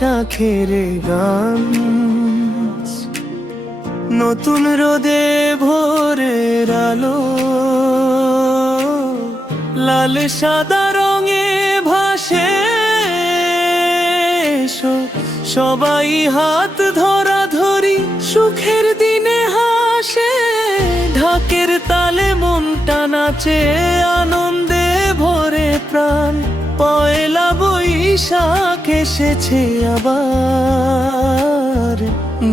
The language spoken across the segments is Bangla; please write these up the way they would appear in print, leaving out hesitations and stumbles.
বৈশাখের গান, নতুন রোদে ভোরের আলো, লাল সাদা রঙে ভাসে। সবাই হাত ধরা ধরি, সুখের দিনে হাসে। ঢাকের তালে মনটা নাচে, আনন্দে ভরে প্রাণ। পয়লা বৈশাখ এসেছে আবার,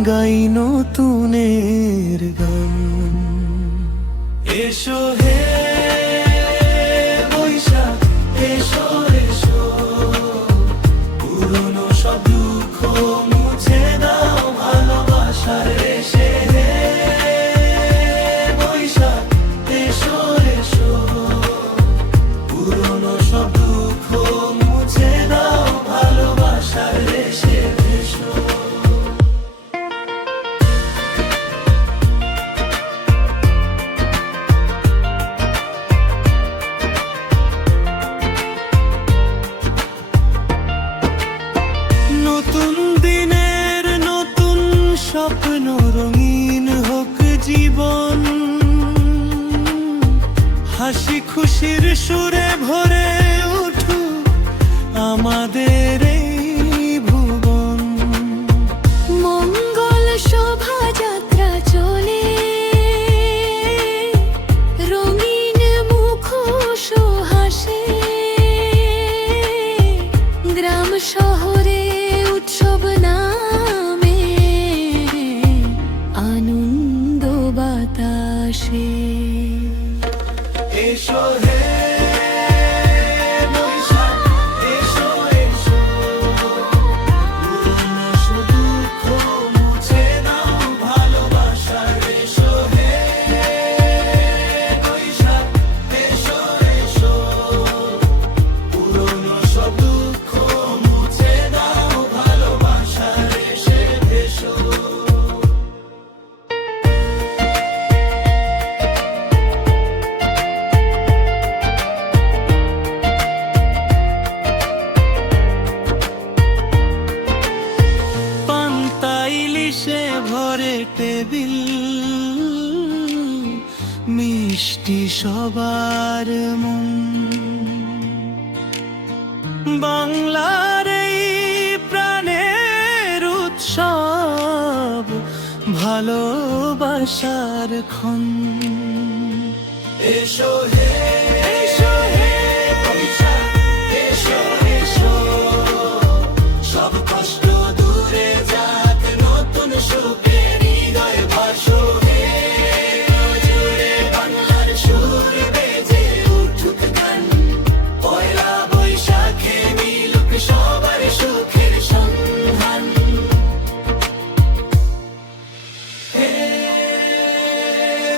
গাই নতুনের গান। এসো হে বৈশাখ, এসো এসো, পুরনো সব দুঃখ মুছে দাও ভালোবাসার রেশে। হে বৈশাখ, এসো এসো, পুরনো সব দুঃখ মুছে দাও ভালোবাসার রেশে। এসো নতুন দিনের নতুন স্বপ্ন, রঙিন হোক জীবন। হাসি খুশির সুরে ভরে উঠুক আমাদের এই ভুবন। মঙ্গল শোভাযাত্রা চলে, রঙিন মুখোশ হাসে। গ্রাম শহরে উৎসব নামে, আনন্দ বাতাসে। এসো হে বৈশাখ, এসো এসো, পুরনো সব দুঃখ মুছে দাও ভালোবাসার। এসো হে বৈশাখ, এসো এসো, পুরনো সব দুঃখ মুছে দাও ভালোবাসার। এসে এসো ইলিশে ভরে টেবিল, মিষ্টি সবার মন। বাংলার এই প্রাণের উৎসব, ভালোবাসার ক্ষণ। এসো হে এসো হে বৈশাখ, এসো এসো, সব কষ্ট দূরে যাক, নতুন সুখের হৃদয় ভাসো। হে জুড়ে বাংলার সুর বেজে উঠুক গান। পয়লা বৈশাখে মিলুক সবার সুখের সন্ধান। হে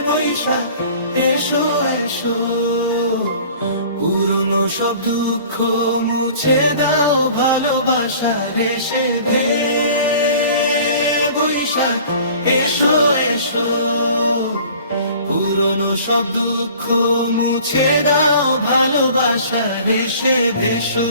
বৈশাখ, এসো এসো, পুরনো সব দুঃখ মুছে দাও ভালোবাসার রেশে। হে বৈশাখ, এসো এসো, পুরনো সব দুঃখ মুছে দাও ভালোবাসার রেশে। এসো